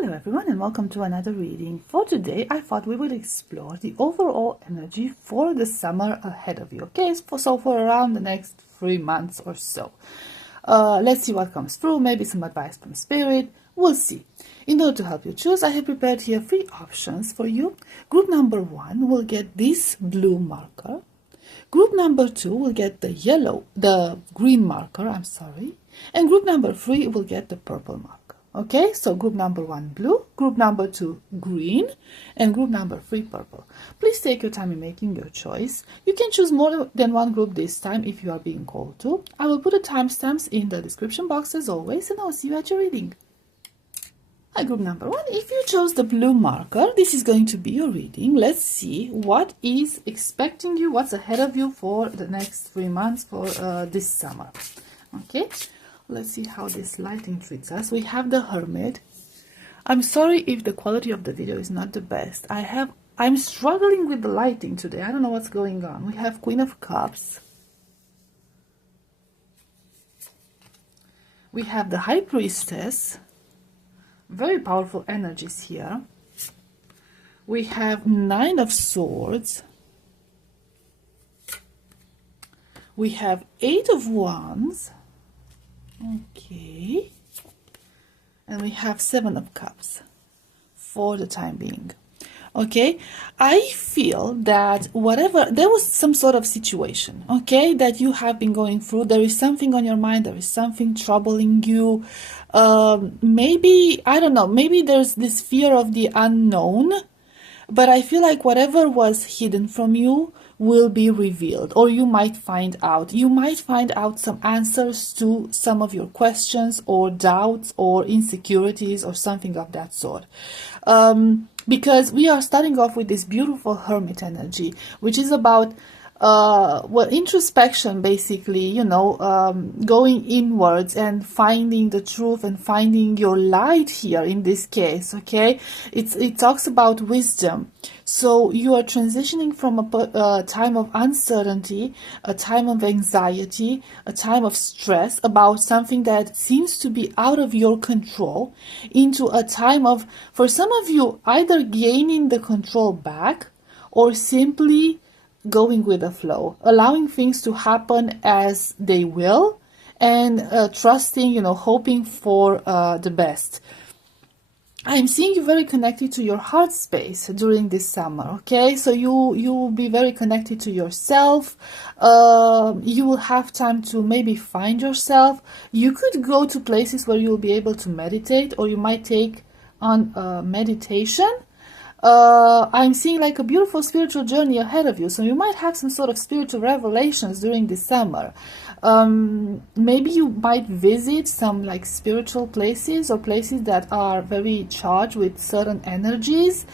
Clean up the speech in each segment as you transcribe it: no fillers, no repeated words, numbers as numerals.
Hello everyone and welcome to another reading. For today, I thought we would explore the overall energy for the summer ahead of you. Okay, so for around the next 3 months or so. Let's see what comes through, maybe some advice from Spirit. We'll see. In order to help you choose, I have prepared here 3 options for you. Group number 1 will get this blue marker. Group number 2 will get the green marker, and group number 3 will get the purple marker. Okay, so group number 1 blue, group number 2 green, and group number 3 purple. Please take your time in making your choice. You can choose more than one group this time if you are being called to. I will put the timestamps in the description box as always, and I'll see you at your reading. Hi, group number 1. If you chose the blue marker, this is going to be your reading. Let's see what is expecting you, what's ahead of you for the next 3 months for this summer. Okay. Let's see how this lighting treats us. We have the Hermit. I'm sorry if the quality of the video is not the best. I'm struggling with the lighting today. I don't know what's going on. We have Queen of Cups. We have the High Priestess. Very powerful energies here. We have 9 of Swords. We have 8 of Wands. Okay, and we have 7 of Cups for the time being. Okay, I feel that there was some sort of situation, okay, that you have been going through. There is something on your mind, there is something troubling you. Maybe, I don't know, maybe there's this fear of the unknown, but I feel like whatever was hidden from you will be revealed, or you might find out. You might find out some answers to some of your questions or doubts or insecurities or something of that sort. Because we are starting off with this beautiful Hermit energy, which is about introspection, basically, you know, going inwards and finding the truth and finding your light here in this case. Okay, it talks about wisdom. So you are transitioning from a time of uncertainty, a time of anxiety, a time of stress about something that seems to be out of your control, into a time of, for some of you, either gaining the control back or simply going with the flow, allowing things to happen as they will, and trusting, you know, hoping for the best. I'm seeing you very connected to your heart space during this summer. Okay, so you will be very connected to yourself. You will have time to maybe find yourself. You could go to places where you will be able to meditate, or you might take on meditation. I'm seeing like a beautiful spiritual journey ahead of you, so you might have some sort of spiritual revelations during this summer. Maybe you might visit some like spiritual places, or places that are very charged with certain energies.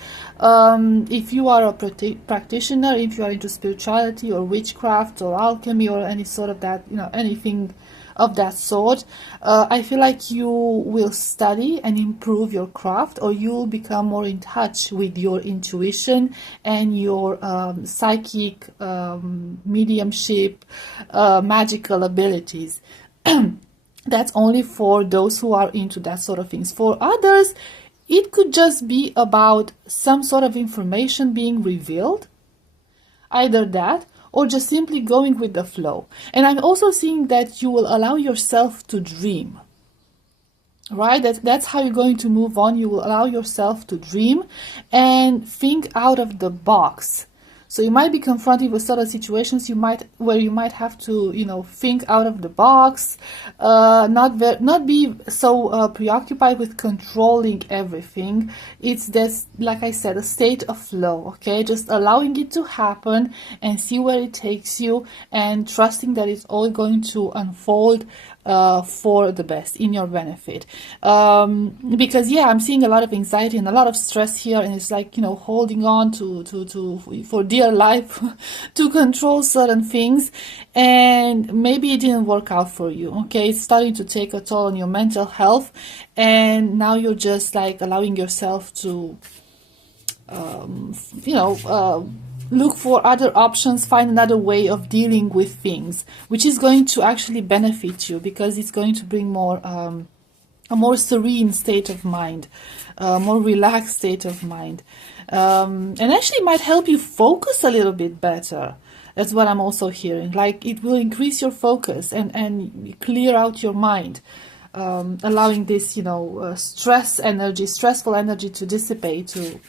If you are a practitioner, if you are into spirituality or witchcraft or alchemy or any sort of that, you know, anything of that sort, I feel like you will study and improve your craft, or you will become more in touch with your intuition and your psychic, mediumship, magical abilities. That's only for those who are into that sort of things. For others, it could just be about some sort of information being revealed, either that, or just simply going with the flow. And I'm also seeing that you will allow yourself to dream, right? That's how you're going to move on. You will allow yourself to dream and think out of the box. So you might be confronted with certain situations where you might have to, you know, think out of the box, not be so preoccupied with controlling everything. It's this, like I said, a state of flow. Okay, just allowing it to happen and see where it takes you, and trusting that it's all going to unfold for the best, in your benefit. Because yeah, I'm seeing a lot of anxiety and a lot of stress here, and it's like, you know, holding on to for dear life to control certain things, and maybe it didn't work out for you. Okay, it's starting to take a toll on your mental health, and now you're just like allowing yourself to look for other options, find another way of dealing with things, which is going to actually benefit you, because it's going to bring more a more serene state of mind, a more relaxed state of mind. And actually might help you focus a little bit better. That's what I'm also hearing. Like it will increase your focus and clear out your mind, allowing this, stressful energy to dissipate, to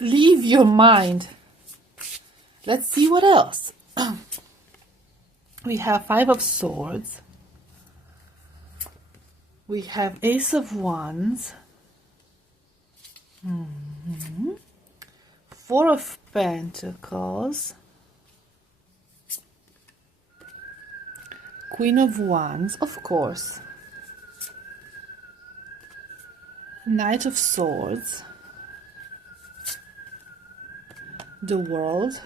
leave your mind. Let's see what else. We have Five of Swords. We have Ace of Wands. Four of Pentacles. Queen of Wands, of course. Knight of Swords. The World.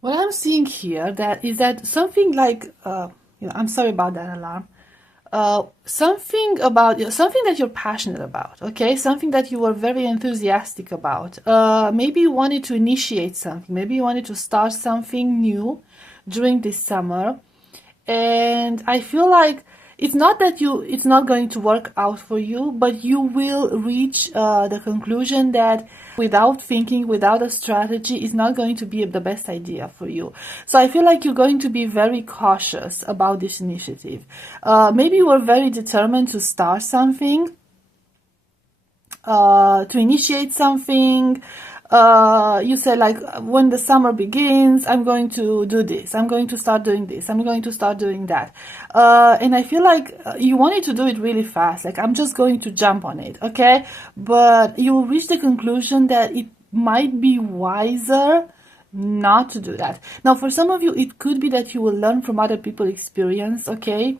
What I'm seeing here is that something like, I'm sorry about that alarm. Something that you're passionate about, okay? Something that you were very enthusiastic about. Maybe you wanted to initiate something. Maybe you wanted to start something new during this summer. And I feel like it's not going to work out for you, but you will reach the conclusion that without thinking, without a strategy, is not going to be the best idea for you. So I feel like you're going to be very cautious about this initiative. Maybe you were very determined to start something, to initiate something. You said, like, when the summer begins, I'm going to do this, I'm going to start doing this, I'm going to start doing that. And I feel like you wanted to do it really fast, like, I'm just going to jump on it, okay? But you will reach the conclusion that it might be wiser not to do that. Now, for some of you, it could be that you will learn from other people's experience, okay?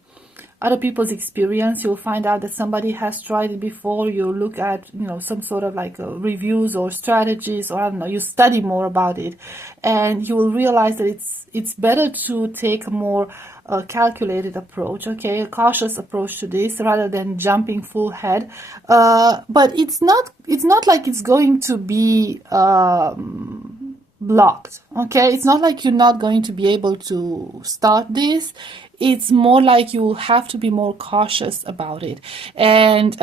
Other people's experience. You'll find out that somebody has tried it before. You look at, some sort of like reviews or strategies, or I don't know, you study more about it, and you will realize that it's better to take a more calculated approach, okay, a cautious approach to this, rather than jumping full head. But it's not like it's going to be blocked, okay? It's not like you're not going to be able to start this. It's more like you will have to be more cautious about it. And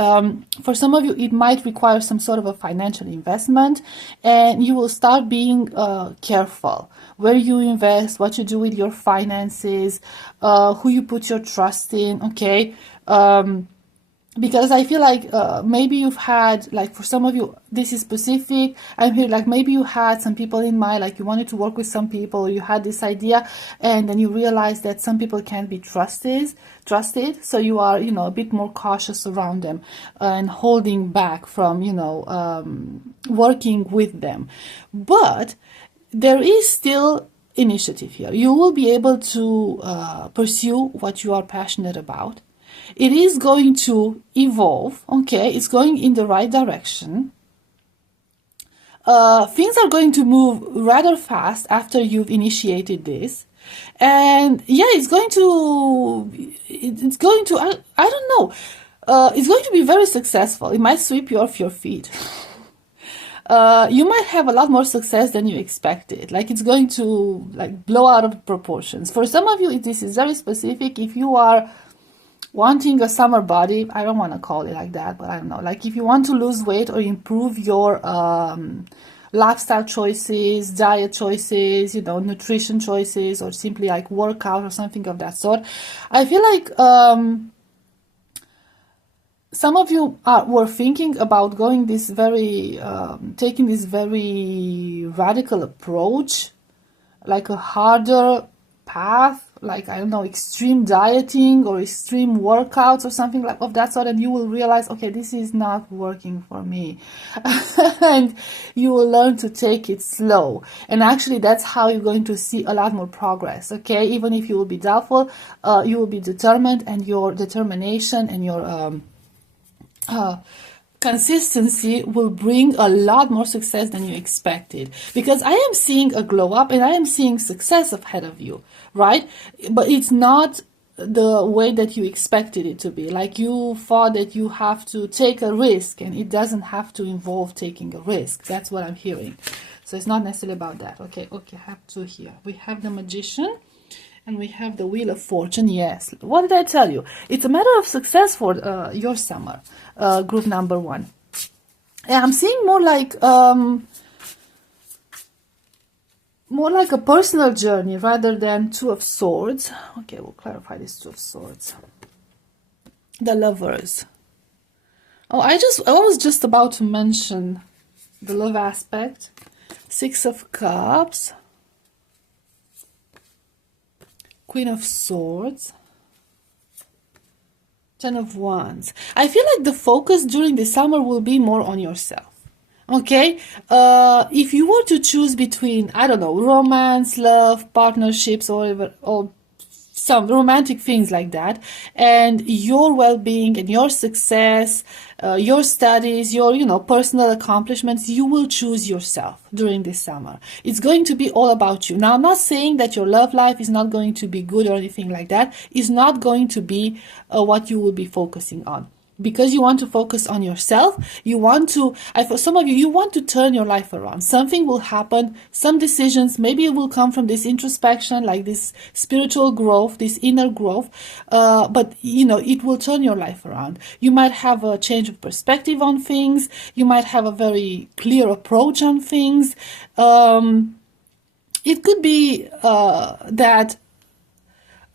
for some of you, it might require some sort of a financial investment, and you will start being careful where you invest, what you do with your finances, who you put your trust in, okay? Because I feel like maybe you've had, like, for some of you, this is specific. I'm here, like, maybe you had some people in mind, like you wanted to work with some people, you had this idea, and then you realize that some people can't be trusted. So you are, a bit more cautious around them and holding back from, working with them. But there is still initiative here. You will be able to pursue what you are passionate about. It is going to evolve, okay? It's going in the right direction. Things are going to move rather fast after you've initiated this. And yeah, it's going to, I don't know. It's going to be very successful. It might sweep you off your feet. You might have a lot more success than you expected. Like, it's going to, like, blow out of proportions. For some of you, this is very specific. If you are wanting a summer body, I don't want to call it like that, but I don't know. Like, if you want to lose weight or improve your lifestyle choices, diet choices, nutrition choices, or simply like workout or something of that sort, I feel like some of you were thinking about going this taking this very radical approach, like a harder path, like, I don't know, extreme dieting or extreme workouts or something like of that sort, and you will realize, okay, this is not working for me. And you will learn to take it slow. And actually, that's how you're going to see a lot more progress, okay? Even if you will be doubtful, you will be determined, and your determination and your consistency will bring a lot more success than you expected, because I am seeing a glow up and I am seeing success ahead of you, right? But it's not the way that you expected it to be. Like, you thought that you have to take a risk, and it doesn't have to involve taking a risk. That's what I'm hearing. So it's not necessarily about that. Okay, I have two here. We have the Magician And we have the Wheel of Fortune. Yes. What did I tell you? It's a matter of success for your summer, group number 1. And I'm seeing more like a personal journey rather than Two of Swords. Okay, we'll clarify this Two of Swords. The Lovers. Oh, I was just about to mention the love aspect. Six of Cups. Queen of Swords. Ten of Wands. I feel like the focus during the summer will be more on yourself. Okay? If you were to choose between, I don't know, romance, love, partnerships, or some romantic things like that, and your well-being and your success, your studies, your personal accomplishments, you will choose yourself during this summer. It's going to be all about you. Now, I'm not saying that your love life is not going to be good or anything like that. It's not going to be what you will be focusing on. Because you want to focus on yourself, you want to, for some of you, you want to turn your life around. Something will happen, some decisions, maybe it will come from this introspection, like this spiritual growth, this inner growth, but it will turn your life around. You might have a change of perspective on things, you might have a very clear approach on things. It could be that,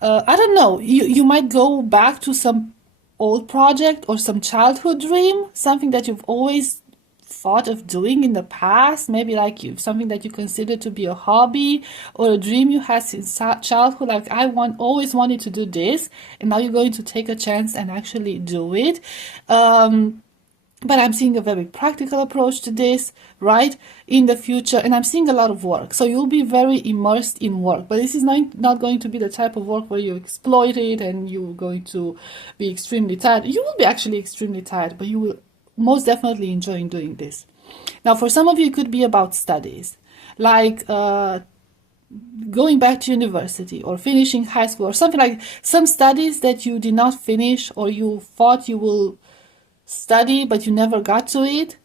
I don't know, you might go back to some old project or some childhood dream, something that you've always thought of doing in the past, maybe like something that you consider to be a hobby or a dream you had since childhood, like always wanted to do this, and now you're going to take a chance and actually do it. But I'm seeing a very practical approach to this, right, in the future. And I'm seeing a lot of work. So you'll be very immersed in work. But this is not going to be the type of work where you exploit it and you're going to be extremely tired. You will be actually extremely tired, but you will most definitely enjoy doing this. Now, for some of you, it could be about studies, like going back to university or finishing high school or something, like some studies that you did not finish or you thought you will study but you never got to it,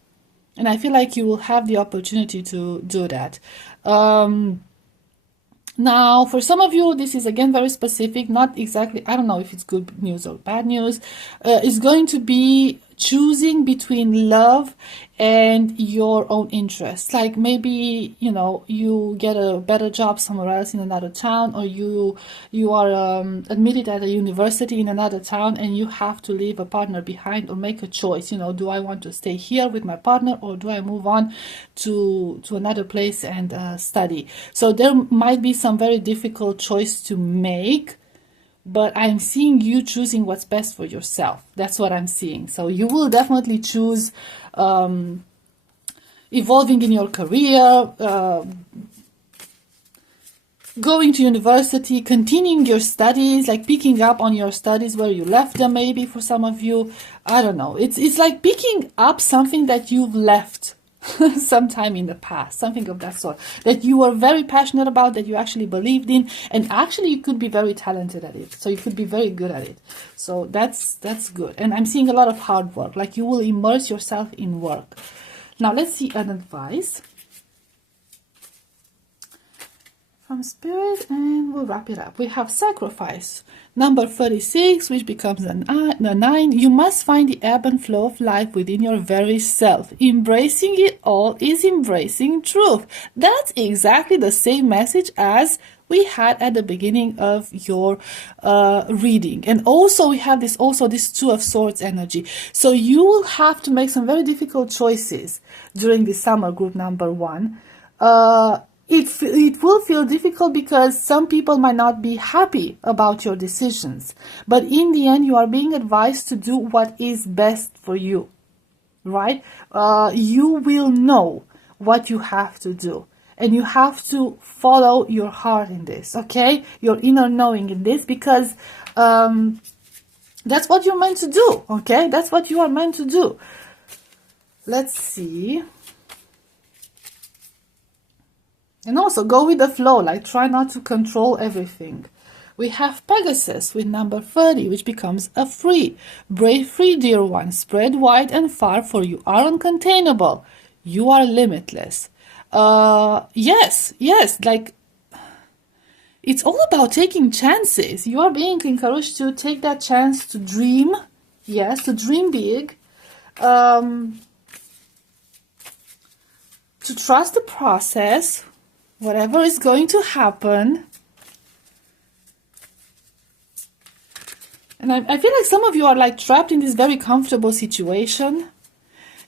and I feel like you will have the opportunity to do that. Now, for some of you, this is again very specific, not exactly, I don't know if it's good news or bad news. It's going to be choosing between love and your own interests. Like maybe, you get a better job somewhere else in another town, or you are admitted at a university in another town and you have to leave a partner behind or make a choice. Do I want to stay here with my partner or do I move on to another place and study? So there might be some very difficult choice to make, but I'm seeing you choosing what's best for yourself. That's what I'm seeing. So you will definitely choose evolving in your career, going to university, continuing your studies, like picking up on your studies where you left them maybe for some of you. I don't know. It's like picking up something that you've left sometime in the past, something of that sort, that you were very passionate about, that you actually believed in, and actually you could be very talented at it. So you could be very good at it. So that's good. And I'm seeing a lot of hard work, like you will immerse yourself in work. Now let's see an advice from Spirit, and we'll wrap it up. We have Sacrifice, number 36, which becomes the 9. You must find the ebb and flow of life within your very self. Embracing it all is embracing truth. That's exactly the same message as we had at the beginning of your reading. And also we have this Two of Swords energy. So you will have to make some very difficult choices during the summer, group number 1. It will feel difficult because some people might not be happy about your decisions. But in the end, you are being advised to do what is best for you, right? You will know what you have to do. And you have to follow your heart in this, okay? Your inner knowing in this, because that's what you're meant to do, okay? That's what you are meant to do. Let's see. And also go with the flow, like try not to control everything. We have Pegasus with number 30, which becomes a free. Break free, dear one. Spread wide and far, for you are uncontainable. You are limitless. Yes, like It's all about taking chances. You are being encouraged to take that chance to dream. Yes, to dream big. To trust the process, whatever is going to happen. And I feel like some of you are like trapped in this very comfortable situation,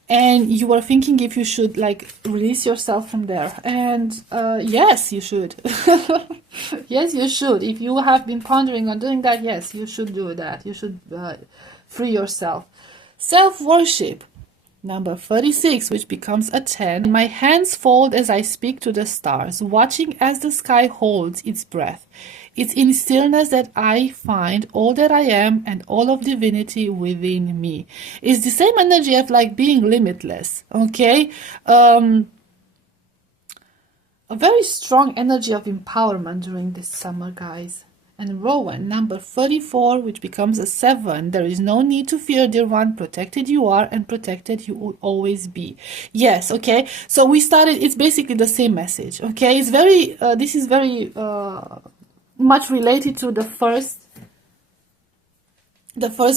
and you are thinking if you should like release yourself from there. And yes, you should. Yes, you should. If you have been pondering on doing that, yes, you should do that. You should free yourself. Self-worship. Number 36, which becomes a 10. My hands fold as I speak to the stars, watching as the sky holds its breath. It's in stillness that I find all that I am and all of divinity within me. It's the same energy of like being limitless, okay? A very strong energy of empowerment during this summer, guys. And Rowan, number 34, which becomes a 7. There is no need to fear, dear one. Protected you are and protected you will always be. Yes, okay. So we started, it's basically the same message, okay? It's very, this is very much related to the first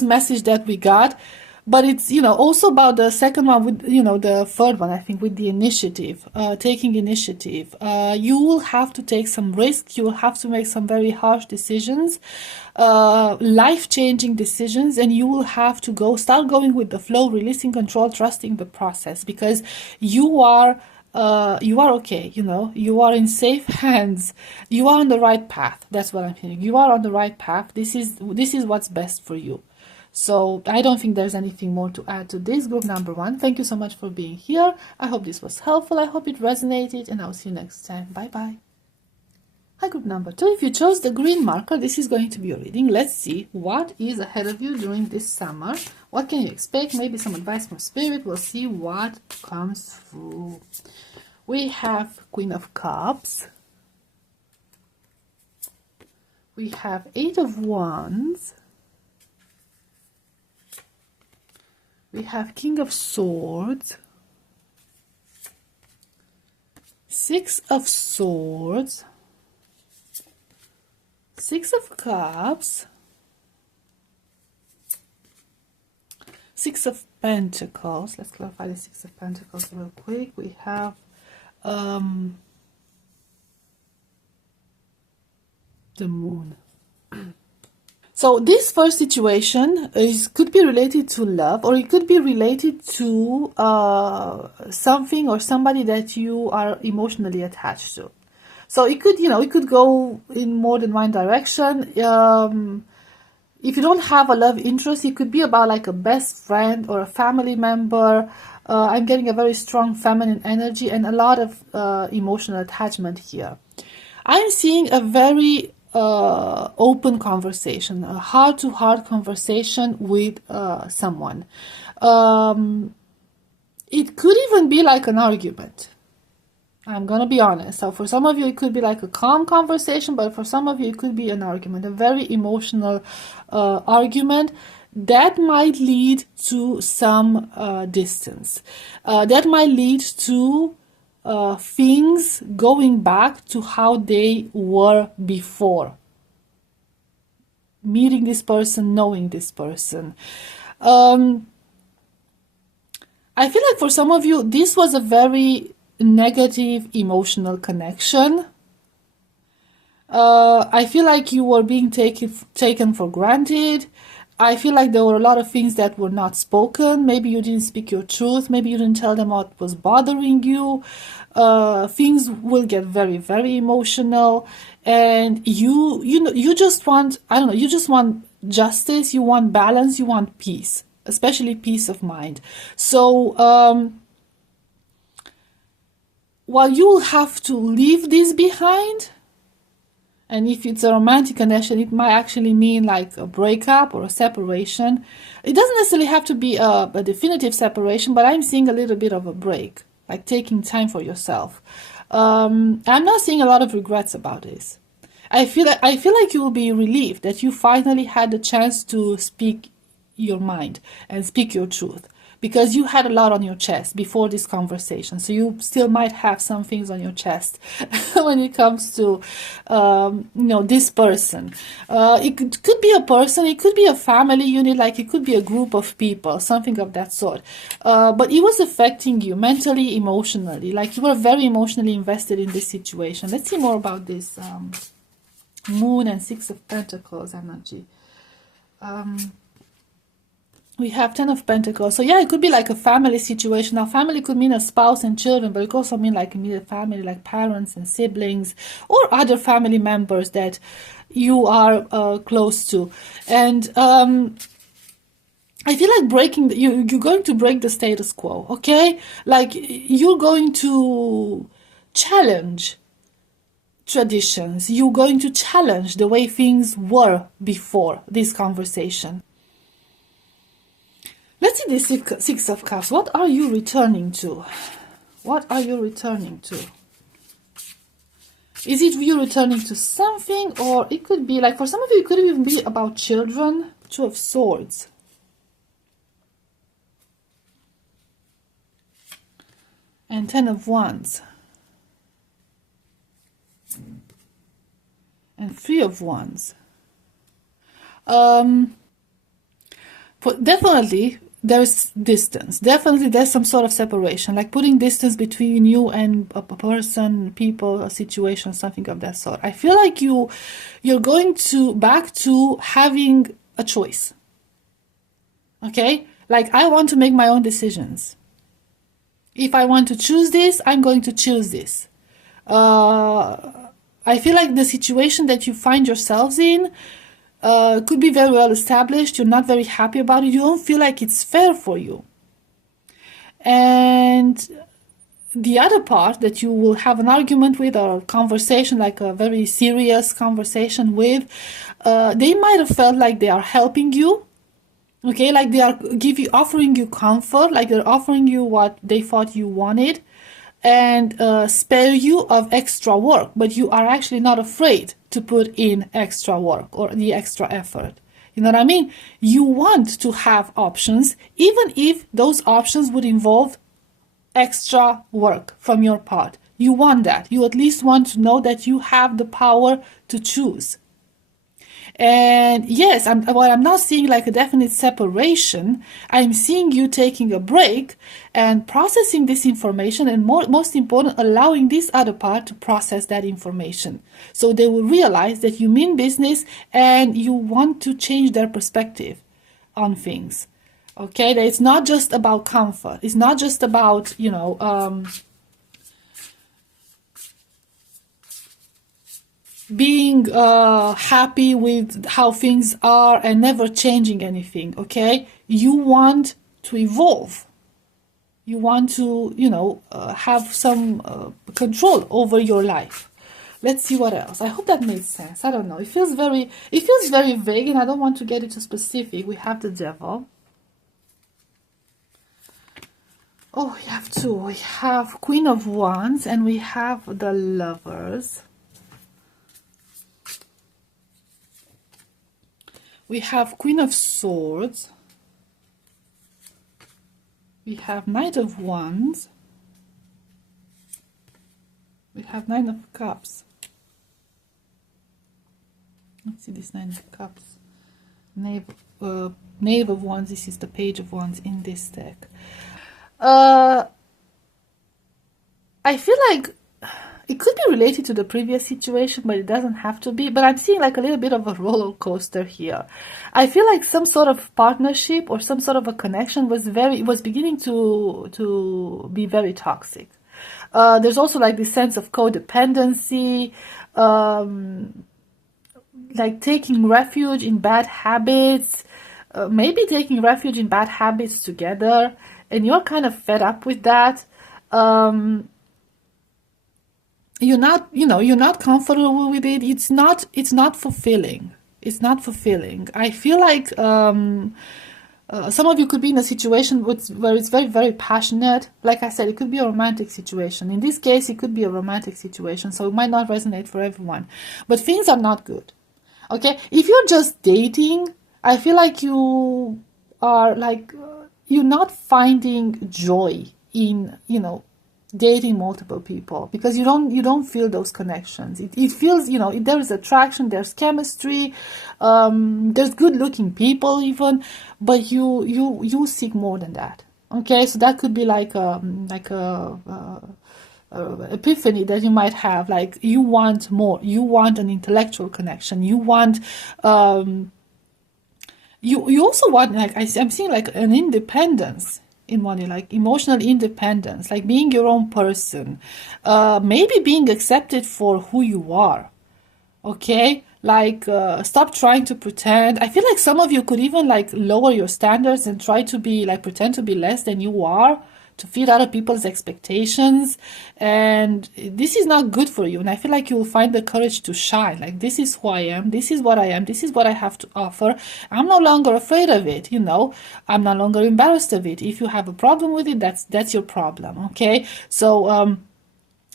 message that we got. But it's, you know, also about the second one with, you know, the third one, I think, with the initiative, taking initiative. You will have to take some risk. You will have to make some very harsh decisions, life-changing decisions, and you will have to start going with the flow, releasing control, trusting the process, because you are okay, you know, you are in safe hands. You are on the right path. That's what I'm hearing. You are on the right path. This is what's best for you. So I don't think there's anything more to add to this group number 1. Thank you so much for being here. I hope this was helpful. I hope it resonated, and I'll see you next time. Bye-bye. Hi, group number 2. If you chose the green marker, this is going to be your reading. Let's see what is ahead of you during this summer. What can you expect? Maybe some advice from Spirit. We'll see what comes through. We have Queen of Cups. We have 8 of Wands. We have King of Swords, 6 of Swords, 6 of Cups, 6 of Pentacles. Let's clarify the 6 of Pentacles real quick. We have the Moon. So this first situation could be related to love, or it could be related to something or somebody that you are emotionally attached to. So it could, you know, it could go in more than one direction. If you don't have a love interest, it could be about like a best friend or a family member. I'm getting a very strong feminine energy and a lot of emotional attachment here. I'm seeing a very open conversation, a heart-to-heart conversation with someone. It could even be like an argument. I'm gonna be honest. So for some of you, it could be like a calm conversation, but for some of you, it could be an argument, a very emotional argument that might lead to some distance. That might lead to things going back to how they were before meeting this person, knowing this person. I feel like for some of you, this was a very negative emotional connection. I feel like you were being taken for granted. I feel like there were a lot of things that were not spoken. Maybe you didn't speak your truth. Maybe you didn't tell them what was bothering you. Things will get very, very emotional, and you just want, I don't know, you just want justice, you want balance, you want peace, especially peace of mind. So while you will have to leave this behind, and if it's a romantic connection, it might actually mean like a breakup or a separation. It doesn't necessarily have to be a definitive separation, but I'm seeing a little bit of a break, like taking time for yourself. I'm not seeing a lot of regrets about this. I feel like you will be relieved that you finally had the chance to speak your mind and speak your truth. because you had a lot on your chest before this conversation. So you still might have some things on your chest when it comes to, this person. It could be a person, it could be a family unit, like it could be a group of people, something of that sort. But it was affecting you mentally, emotionally, like you were very emotionally invested in this situation. Let's see more about this Moon and Six of Pentacles energy. We have Ten of Pentacles. So yeah, it could be like a family situation. Now, family could mean a spouse and children, but it could also mean like immediate family, like parents and siblings, or other family members that you are close to. And I feel like you're going to break the status quo, okay? Like you're going to challenge traditions. You're going to challenge the way things were before this conversation. Let's see this Six of Cups. What are you returning to? What are you returning to? Is it you returning to something? Or it could be like, for some of you, it could even be about children. Two of Swords. And Ten of Wands. And Three of Wands. Definitely there's distance. Definitely there's some sort of separation, like putting distance between you and a person, people, a situation, something of that sort. I feel like you're going back to having a choice. Okay? Like, I want to make my own decisions. If I want to choose this, I'm going to choose this. I feel like the situation that you find yourselves in could be very well established. You're not very happy about it. You don't feel like it's fair for you. And the other part that you will have an argument with, or a conversation, like a very serious conversation with, they might have felt like they are helping you. Okay, like they are offering you comfort, like they're offering you what they thought you wanted, and spare you of extra work, but you are actually not afraid to put in extra work or the extra effort. You know what I mean? You want to have options, even if those options would involve extra work from your part. You want that. You at least want to know that you have the power to choose. And yes, while I'm not seeing like a definite separation, I'm seeing you taking a break and processing this information, and most important, allowing this other part to process that information. So they will realize that you mean business and you want to change their perspective on things. Okay, that it's not just about comfort. It's not just about, being happy with how things are and never changing anything. Okay, you want to evolve. You want to, have some control over your life. Let's see what else. I hope that made sense. I don't know. It feels very vague, and I don't want to get into specific. We have the Devil. Oh, we have two. We have Queen of Wands and we have the Lovers. We have Queen of Swords. We have Knight of Wands. We have Nine of Cups. Let's see this Nine of Cups. Knave of Wands. This is the Page of Wands in this deck. I feel like it could be related to the previous situation, but it doesn't have to be. But I'm seeing like a little bit of a roller coaster here. I feel like some sort of partnership or some sort of a connection was beginning to be very toxic. There's also like this sense of codependency, like taking refuge in bad habits, maybe taking refuge in bad habits together, and you're kind of fed up with that. You're not comfortable with it. It's not fulfilling. It's not fulfilling. I feel like some of you could be in a situation where it's very, very passionate. Like I said, it could be a romantic situation. In this case, it could be a romantic situation, so it might not resonate for everyone. But things are not good. Okay? If you're just dating, I feel like you are like, you're not finding joy in, dating multiple people, because you don't feel those connections. It feels, there is attraction, there's chemistry, there's good looking people even, but you seek more than that. Okay, so that could be like a epiphany that you might have. Like, you want more, you want an intellectual connection, you want you also want, like, I'm seeing like an independence in money, like emotional independence, like being your own person, maybe being accepted for who you are. Okay, like, stop trying to pretend. I feel like some of you could even like lower your standards and try to be like, pretend to be less than you are, to fit other people's expectations, and this is not good for you. And I feel like you will find the courage to shine, like, this is who I am, this is what I am, this is what I have to offer. I'm no longer afraid of it, I'm no longer embarrassed of it. If you have a problem with it, that's your problem. Okay, so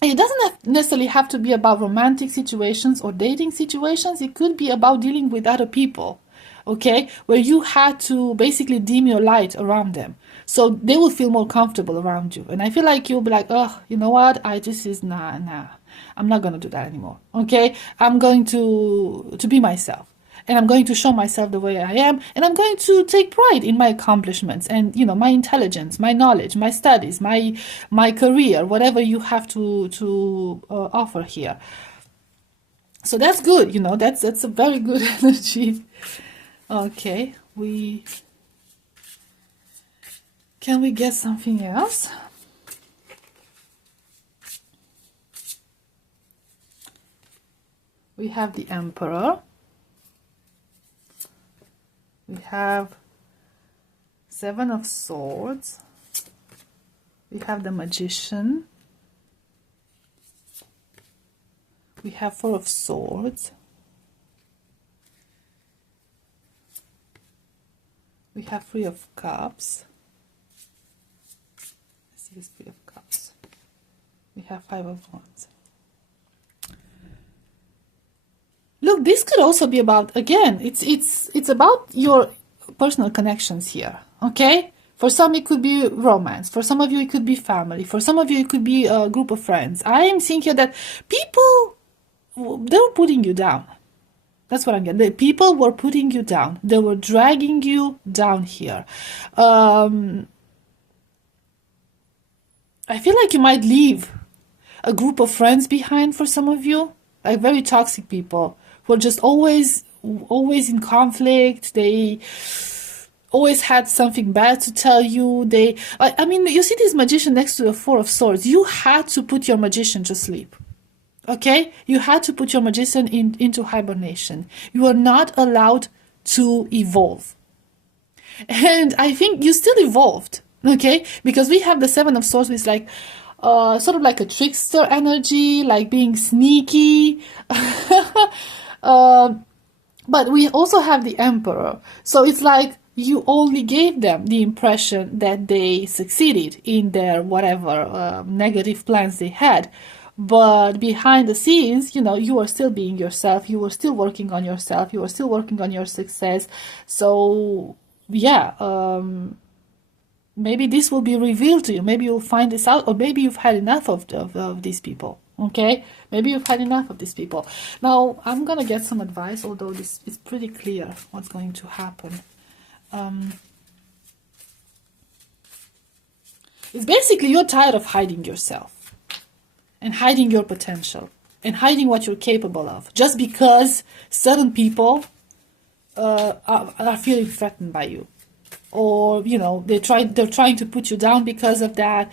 it doesn't necessarily have to be about romantic situations or dating situations. It could be about dealing with other people, okay, where you had to basically dim your light around them, so they will feel more comfortable around you. And I feel like you'll be like, oh, you know what, I just is nah, I'm not going to do that anymore. Okay, I'm going to be myself, and I'm going to show myself the way I am, and I'm going to take pride in my accomplishments and, my intelligence, my knowledge, my studies, my career, whatever you have to offer here. So that's good, that's a very good energy. Okay, can we get something else? We have the Emperor. We have Seven of Swords. We have the Magician. We have Four of Swords. We have Three of Cups. Let's see this Three of Cups. We have Five of Wands. Look, this could also be about, again, it's about your personal connections here, okay? For some, it could be romance. For some of you, it could be family. For some of you, it could be a group of friends. I am seeing here that people, they were putting you down. That's what I'm getting. The people were putting you down. They were dragging you down here. I feel like you might leave a group of friends behind for some of you, like very toxic people who are just always in conflict. They always had something bad to tell you. I mean, you see this Magician next to the Four of Swords. You had to put your Magician to sleep. Okay? You had to put your Magician into hibernation. You are not allowed to evolve. And I think you still evolved. Okay? Because we have the Seven of Swords, which is like, sort of like a trickster energy, like being sneaky. But we also have the Emperor. So it's like you only gave them the impression that they succeeded in their whatever negative plans they had. But behind the scenes, you are still being yourself. You were still working on yourself. You were still working on your success. So, yeah, maybe this will be revealed to you. Maybe you'll find this out, or maybe you've had enough of these people. Okay, maybe you've had enough of these people. Now, I'm gonna get some advice, although this is pretty clear what's going to happen. It's basically you're tired of hiding yourself and hiding your potential and hiding what you're capable of, just because certain people are feeling threatened by you. Or they're trying to put you down because of that.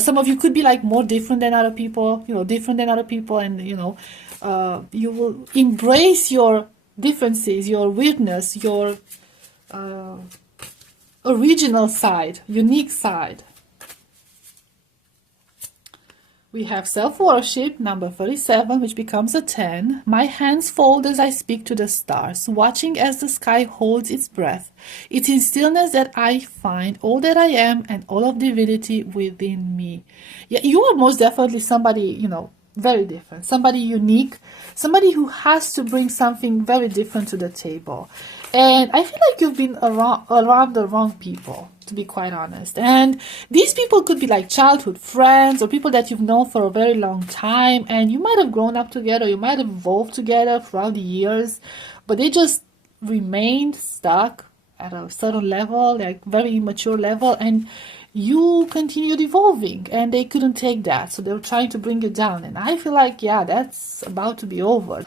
Some of you could be like more different than other people, and you will embrace your differences, your weirdness, your original side, unique side. We have self-worship, number 37, which becomes a 10. My hands fold as I speak to the stars, watching as the sky holds its breath. It's in stillness that I find all that I am and all of divinity within me. Yeah, you are most definitely somebody, very different, somebody unique, somebody who has to bring something very different to the table. And I feel like you've been around the wrong people, to be quite honest. And these people could be like childhood friends or people that you've known for a very long time, and you might have grown up together, you might have evolved together throughout the years, but they just remained stuck at a certain level, like very immature level, and you continued evolving and they couldn't take that, so they were trying to bring you down. And I feel like, yeah, that's about to be over.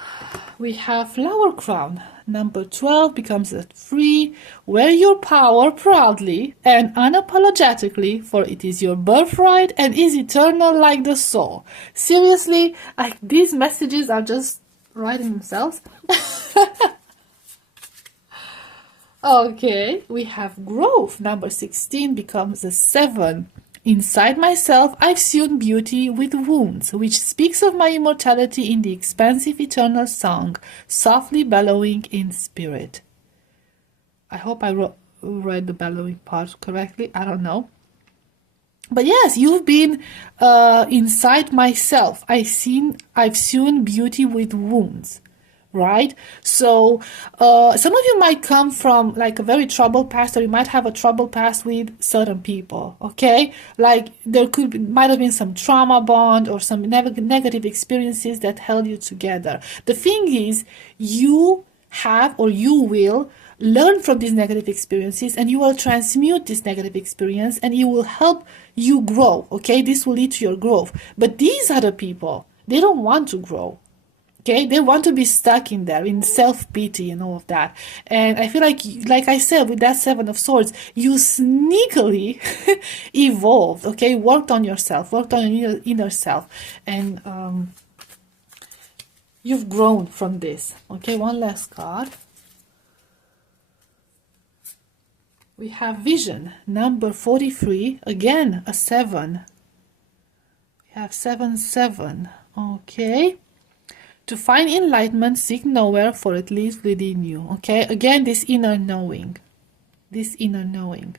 We have flower crown. Number 12 becomes a 3. Wear your power proudly and unapologetically, for it is your birthright and is eternal like the soul. Seriously, like, these messages are just writing themselves. Okay, we have growth. Number 16 becomes a 7. Inside myself I've sewn beauty with wounds, which speaks of my immortality in the expansive eternal song, softly bellowing in spirit. I hope I read the bellowing part correctly. I don't know. But yes, you've been inside myself. I've sewn beauty with wounds. Right? So some of you might come from like a very troubled past, or you might have a troubled past with certain people, okay? Like there might have been some trauma bond or some negative experiences that held you together. The thing is, you have, or you will learn from these negative experiences, and you will transmute this negative experience, and it will help you grow, okay? This will lead to your growth. But these other people, they don't want to grow. Okay, they want to be stuck in there, in self-pity and all of that. And I feel like I said, with that 7 of Swords, you sneakily evolved, okay? Worked on yourself, worked on your inner self. And you've grown from this. Okay, one last card. We have Vision, number 43. Again, a 7. We have 7, 7. Okay. To find enlightenment, seek nowhere, for it lives within you. Okay, again, this inner knowing. This inner knowing.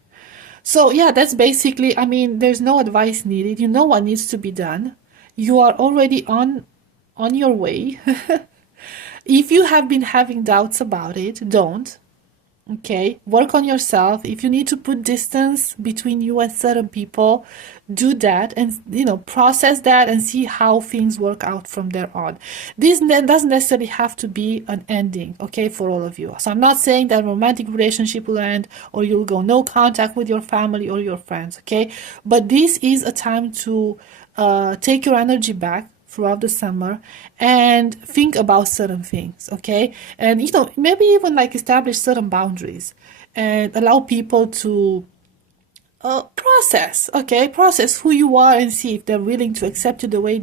So yeah, that's basically, I mean, there's no advice needed. You know what needs to be done. You are already on your way. If you have been having doubts about it, don't. Okay, work on yourself. If you need to put distance between you and certain people, do that, and process that and see how things work out from there on. This doesn't necessarily have to be an ending, okay, for all of you. So I'm not saying that a romantic relationship will end or you'll go no contact with your family or your friends, okay? But this is a time to take your energy back throughout the summer and think about certain things, okay? And maybe even like establish certain boundaries and allow people to process who you are, and see if they're willing to accept you the way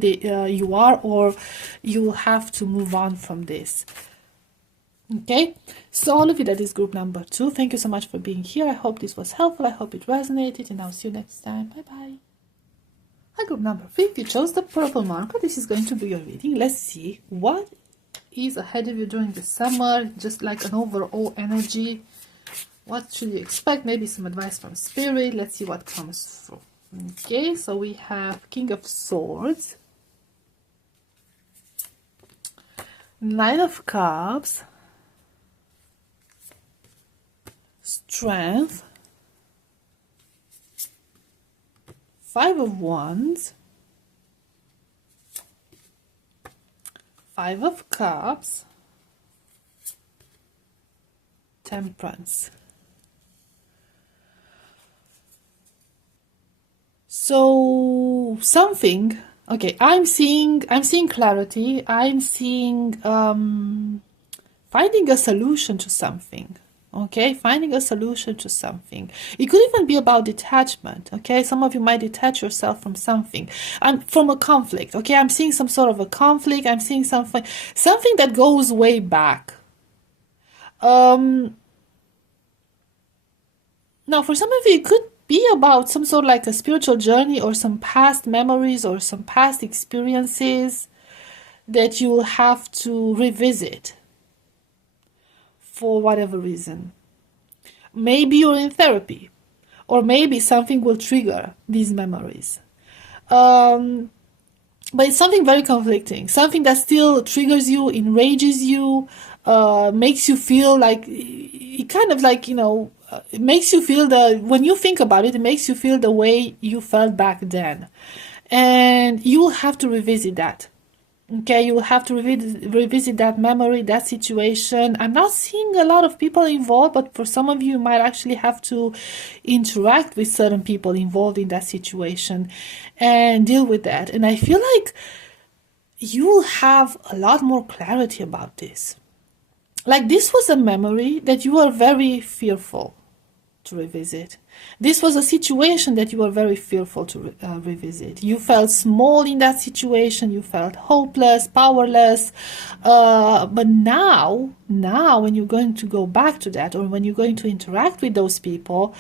you are, or you'll have to move on from this. Okay, so all of you, that is group number 2. Thank you so much for being here. I hope this was helpful. I hope it resonated, and I'll see you next time. Bye bye. Hi, group number 3. If you chose the purple marker, this is going to be your reading. Let's see what is ahead of you during the summer, just like an overall energy. What should you expect? Maybe some advice from Spirit. Let's see what comes through. Okay, so we have King of Swords, Knight of Cups, Strength, 5 of Wands, 5 of Cups, Temperance. So something, okay, I'm seeing clarity. I'm seeing finding a solution to something. Okay, finding a solution to something. It could even be about detachment. Okay, some of you might detach yourself from something, from a conflict. Okay, I'm seeing some sort of a conflict. I'm seeing something that goes way back. Now, for some of you, it could be about some sort of like a spiritual journey, or some past memories, or some past experiences that you'll have to revisit for whatever reason. Maybe you're in therapy, or maybe something will trigger these memories. but it's something very conflicting, something that still triggers you, enrages you, makes you feel like, it kind of like, it makes you feel when you think about it, it makes you feel the way you felt back then. And you will have to revisit that. Okay, you will have to revisit that memory, that situation. I'm not seeing a lot of people involved, but for some of you, you might actually have to interact with certain people involved in that situation and deal with that. And I feel like you will have a lot more clarity about this. Like, this was a memory that you were very fearful to revisit. This was a situation that you were very fearful to revisit. You felt small in that situation. You felt hopeless, powerless. But now, when you're going to go back to that, or when you're going to interact with those people,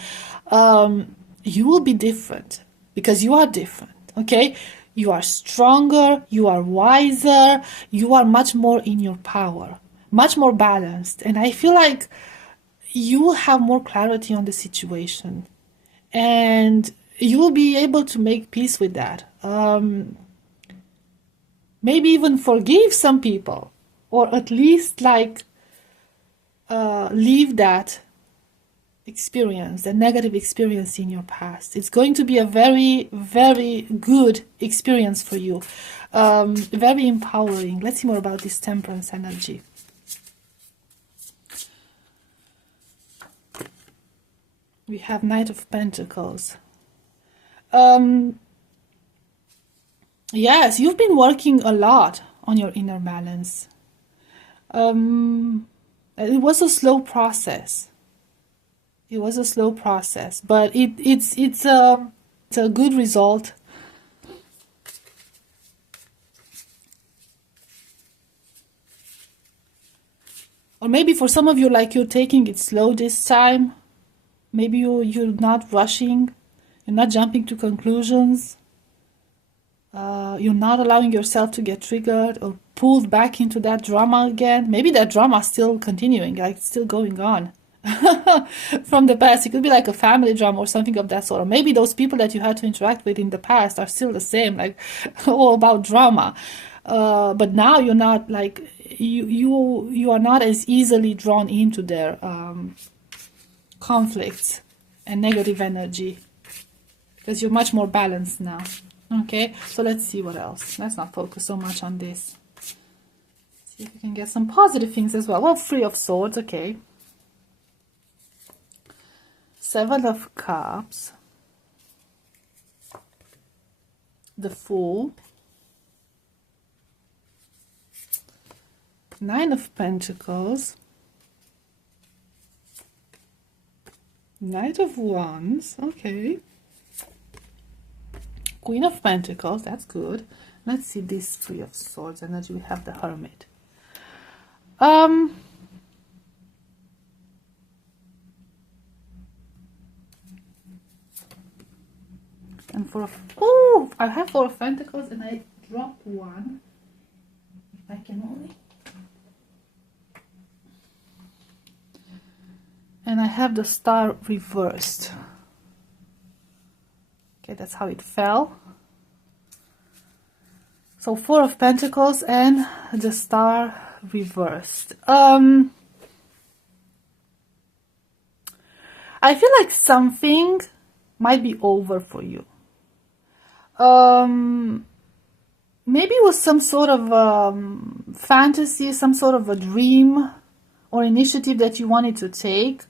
you will be different, because you are different. Okay, you are stronger. You are wiser. You are much more in your power, much more balanced. And I feel like you will have more clarity on the situation, and you will be able to make peace with that. Maybe even forgive some people, or at least leave that experience, that negative experience in your past. It's going to be a very, very good experience for you. Very empowering. Let's see more about this temperance energy. We have Knight of Pentacles. Yes, you've been working a lot on your inner balance. It was a slow process. It was a slow process, but it's a good result. Or maybe for some of you, like, you're taking it slow this time. Maybe you're not rushing, you're not jumping to conclusions, you're not allowing yourself to get triggered or pulled back into that drama again. Maybe that drama is still continuing, like it's still going on from the past. It could be like a family drama or something of that sort. Or maybe those people that you had to interact with in the past are still the same, like all about drama. But now you're not like, you are not as easily drawn into their conflicts and negative energy, because you're much more balanced now. Okay, so let's see what else. Let's not focus so much on this. See if we can get some positive things as well. Well, 3 of Swords, okay. 7 of Cups. The Fool. 9 of Pentacles. Knight of Wands, okay. Queen of Pentacles, that's good. Let's see this 3 of Swords energy. We have the Hermit. And I have 4 of Pentacles and I dropped 1. I can only. And I have the Star reversed. Okay, that's how it fell. So 4 of Pentacles and the Star reversed. I feel like something might be over for you. Maybe it was some sort of fantasy, some sort of a dream or initiative that you wanted to take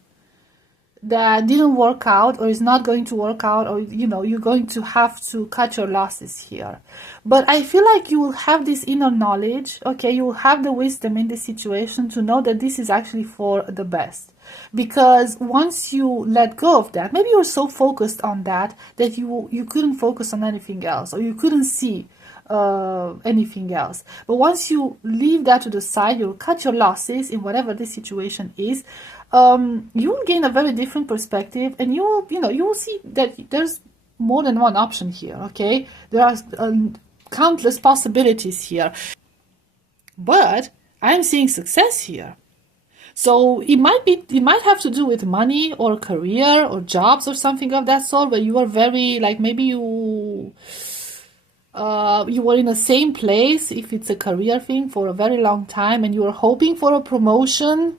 that didn't work out, or is not going to work out, or you're going to have to cut your losses here. But I feel like you will have this inner knowledge, okay, you will have the wisdom in this situation to know that this is actually for the best. Because once you let go of that, maybe you're so focused on that you couldn't focus on anything else, or you couldn't see anything else. But once you leave that to the side, you'll cut your losses in whatever this situation is. You will gain a very different perspective, and you will see that there's more than one option here. Okay, there are countless possibilities here, but I'm seeing success here. So it might have to do with money or career or jobs or something of that sort, where you are very, like, maybe you You were in the same place, if it's a career thing, for a very long time, and you were hoping for a promotion.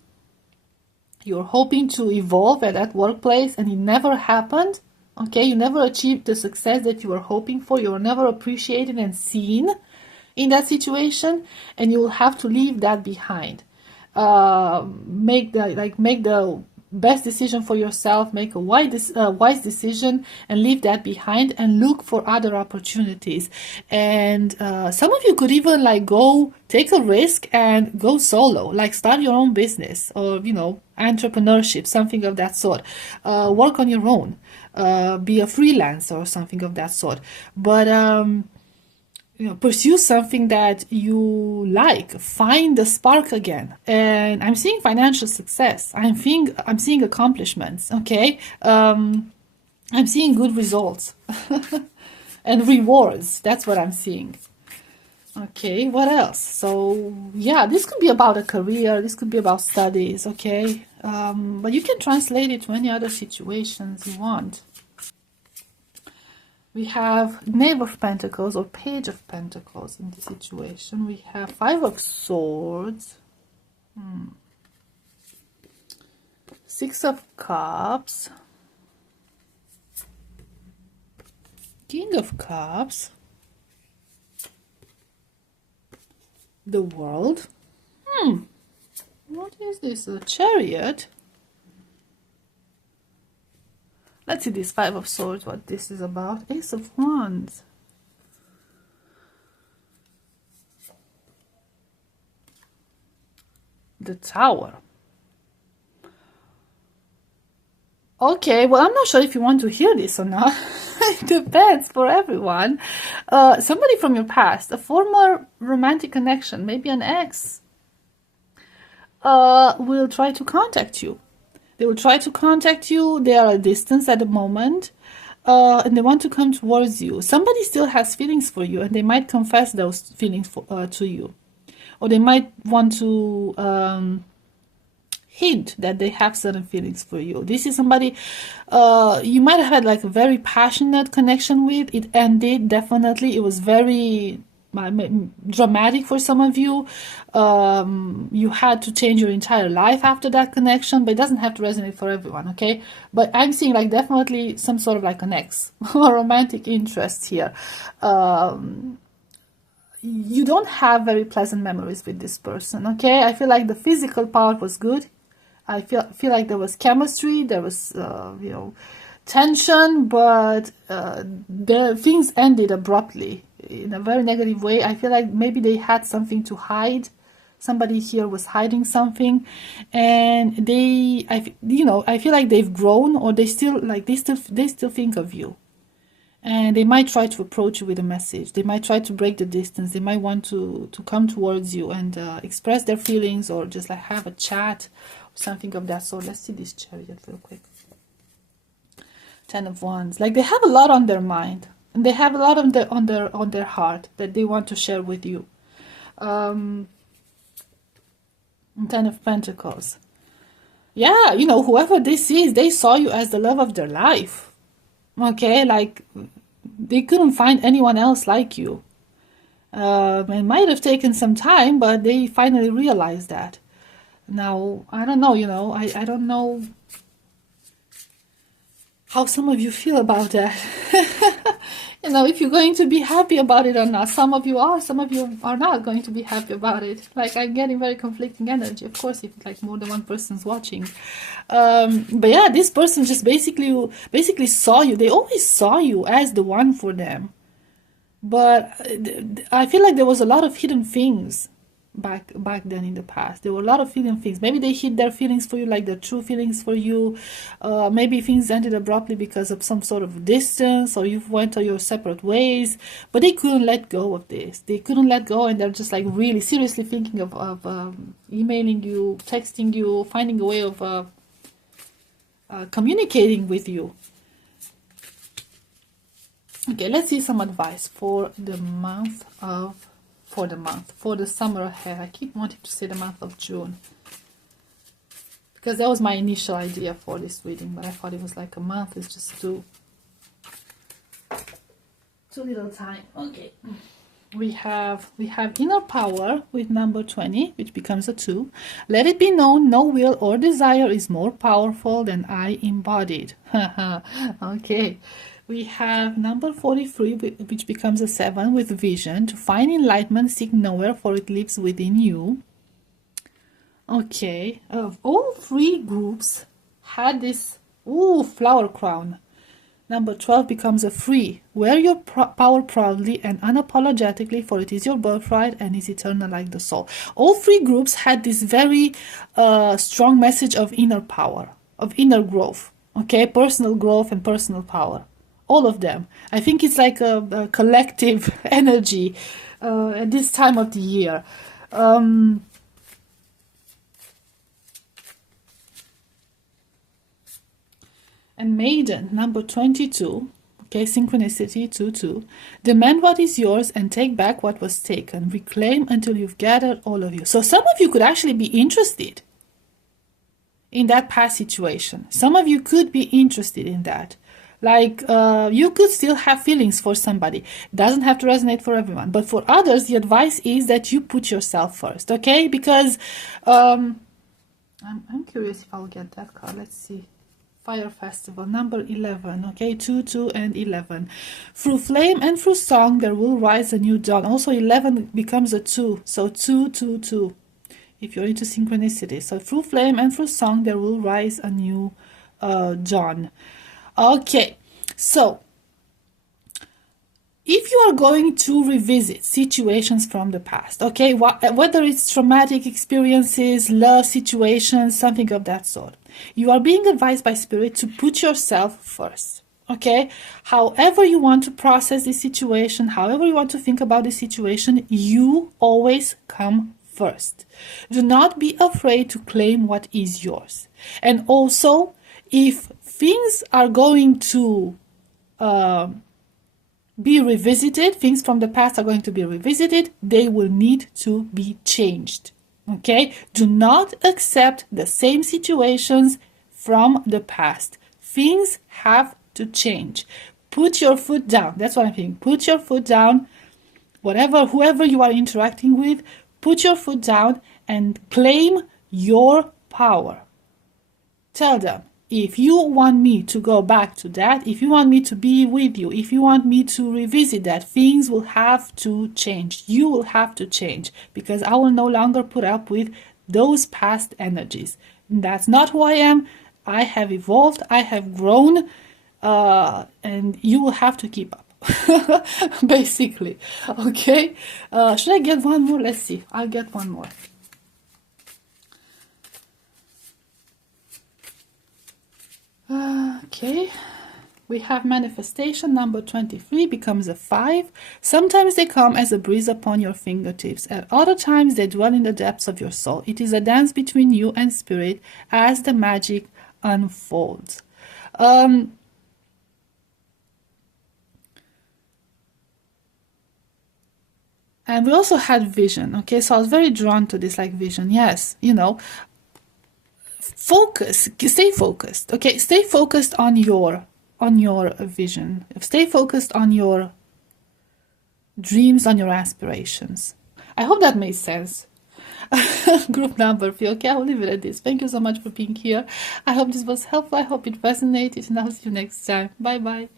You're hoping to evolve at that workplace, and it never happened. Okay, you never achieved the success that you were hoping for. You were never appreciated and seen in that situation, and you will have to leave that behind. Make the best decision for yourself, make a wise decision, and leave that behind, and look for other opportunities. And some of you could even like go take a risk and go solo, like start your own business, or entrepreneurship, something of that sort. Work on your own, be a freelancer or something of that sort. But pursue something that you like, find the spark again. And I'm seeing financial success, I'm seeing accomplishments. Okay, I'm seeing good results and rewards. That's what I'm seeing. Okay, what else? So yeah, this could be about a career, this could be about studies. Okay, but you can translate it to any other situations you want. We have Knave of Pentacles or Page of Pentacles in this situation. We have Five of Swords, Six of Cups, King of Cups, the World. What is this? A Chariot. Let's see this Five of Swords, what this is about. Ace of Wands. The Tower. Okay, well, I'm not sure if you want to hear this or not. It depends for everyone. Somebody from your past, a former romantic connection, maybe an ex, will try to contact you. They will try to contact you. They are at a distance at the moment, and they want to come towards you. Somebody still has feelings for you, and they might confess those feelings to you. Or they might want to hint that they have certain feelings for you. This is somebody you might have had like a very passionate connection with. It ended, definitely. It was very dramatic for some of you. You had to change your entire life after that connection, but it doesn't have to resonate for everyone. Okay, but I'm seeing like definitely some sort of like an ex or romantic interest here. You don't have very pleasant memories with this person. Okay, I feel like the physical part was good. I feel like there was chemistry, there was tension, but the things ended abruptly in a very negative way. I feel like maybe they had something to hide. Somebody here was hiding something, and I feel like they've grown, or they still think of you, and they might try to approach you with a message. They might try to break the distance. They might want to come towards you and express their feelings, or just like have a chat, or something of that sort. Let's see this Chariot real quick. Ten of Wands. Like they have a lot on their mind, and they have a lot on their heart that they want to share with you. Ten of Pentacles. Yeah, whoever this is, they saw you as the love of their life. Okay, like they couldn't find anyone else like you. It might have taken some time, but they finally realized that. Now, I don't know, I don't know how some of you feel about that. If you're going to be happy about it or not. Some of you are, some of you are not going to be happy about it. Like, I'm getting very conflicting energy. Of course, if like more than one person's watching. But yeah, this person just basically saw you. They always saw you as the one for them. But I feel like there was a lot of hidden things back then in the past. There were a lot of hidden things. Maybe they hid their feelings for you, like their true feelings for you. Maybe things ended abruptly because of some sort of distance, or you went your separate ways, but they couldn't let go of this. They couldn't let go, and they're just like really seriously thinking of emailing you, texting you, finding a way of communicating with you. Okay, let's see some advice for the summer ahead. I keep wanting to say the month of June, because that was my initial idea for this reading, but I thought it was like a month is just too Too little time. Okay. We have inner power with number 20, which becomes a 2. Let it be known, no will or desire is more powerful than I embodied. Okay. We have number 43, which becomes a 7 with vision. To find enlightenment, seek nowhere, for it lives within you. Okay. All three groups had this flower crown. Number 12 becomes a 3. Wear your power proudly and unapologetically, for it is your birthright and is eternal like the soul. All three groups had this very strong message of inner power, of inner growth. Okay, personal growth and personal power. All of them. I think it's like a collective energy at this time of the year. And maiden, number 22, okay, synchronicity 2-2. Demand what is yours and take back what was taken. Reclaim until you've gathered all of you. So some of you could actually be interested in that past situation. Some of you could be interested in that. Like, you could still have feelings for somebody. Doesn't have to resonate for everyone. But for others, the advice is that you put yourself first, okay? Because I'm curious if I'll get that card. Let's see. Fire Festival, number 11, okay, 2, 2, and 11. Through flame and through song, there will rise a new dawn. Also, 11 becomes a 2, so 2, 2, 2, if you're into synchronicity. So, through flame and through song, there will rise a new dawn. Okay, so, if you are going to revisit situations from the past, okay, whether it's traumatic experiences, love situations, something of that sort, you are being advised by Spirit to put yourself first, okay? However you want to process this situation, however you want to think about this situation, you always come first. Do not be afraid to claim what is yours. And also, if things are going to be revisited, things from the past are going to be revisited, they will need to be changed. Okay? Do not accept the same situations from the past. Things have to change. Put your foot down. That's what I'm saying. Put your foot down. Whoever you are interacting with, put your foot down and claim your power. Tell them, if you want me to go back to that, if you want me to be with you, if you want me to revisit that, things will have to change. You will have to change, because I will no longer put up with those past energies. That's not who I am. I have evolved. I have grown. And you will have to keep up. Basically. Okay. Should I get one more? Let's see. I'll get one more. Okay, we have manifestation, number 23 becomes a 5. Sometimes they come as a breeze upon your fingertips. At other times they dwell in the depths of your soul. It is a dance between you and Spirit as the magic unfolds. And we also had vision. Okay, so I was very drawn to this, like vision. Yes, focus, stay focused. Okay, stay focused on your vision. Stay focused on your dreams, on your aspirations. I hope that made sense. Group number 3. Okay, I'll leave it at this. Thank you so much for being here. I hope this was helpful. I hope it resonated, and I'll see you next time. Bye bye.